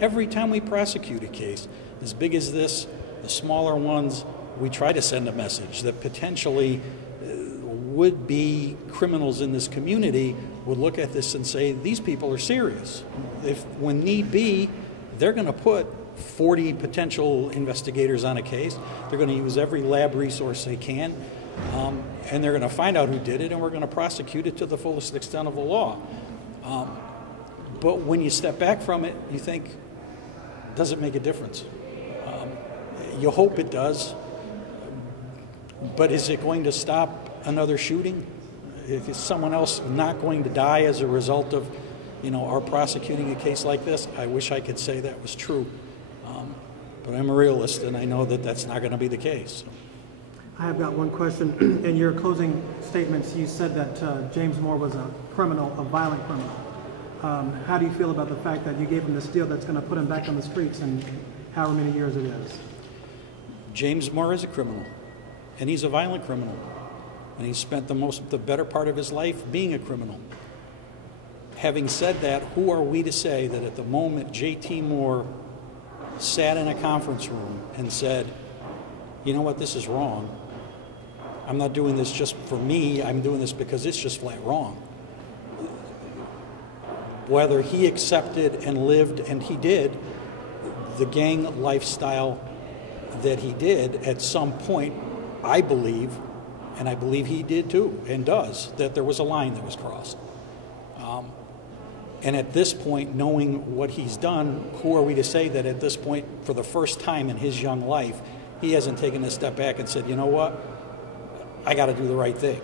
Every time we prosecute a case, as big as this, the smaller ones, we try to send a message that potentially would-be criminals in this community would look at this and say, these people are serious. If, when need be, they're going to put 40 potential investigators on a case. They're going to use every lab resource they can, and they're going to find out who did it, and we're going to prosecute it to the fullest extent of the law. But when you step back from it, you think, does it make a difference? You hope it does, but is it going to stop another shooting? Is someone else not going to die as a result of, our prosecuting a case like this? I wish I could say that was true, but I'm a realist, and I know that that's not going to be the case. I have got one question. In your closing statements, you said that James Moore was a criminal, a violent criminal. How do you feel about the fact that you gave him this deal that's going to put him back on the streets in however many years it is? James Moore is a criminal, and he's a violent criminal, and he spent the better part of his life being a criminal. Having said that, who are we to say that at the moment J.T. Moore sat in a conference room and said, you know what, this is wrong. I'm not doing this just for me, I'm doing this because it's just flat wrong. Whether he accepted and lived, and he did, the gang lifestyle that he did at some point, I believe, and I believe he did too, and does, that there was a line that was crossed. And at this point, knowing what he's done, who are we to say that at this point, for the first time in his young life, he hasn't taken a step back and said, you know what, I got to do the right thing.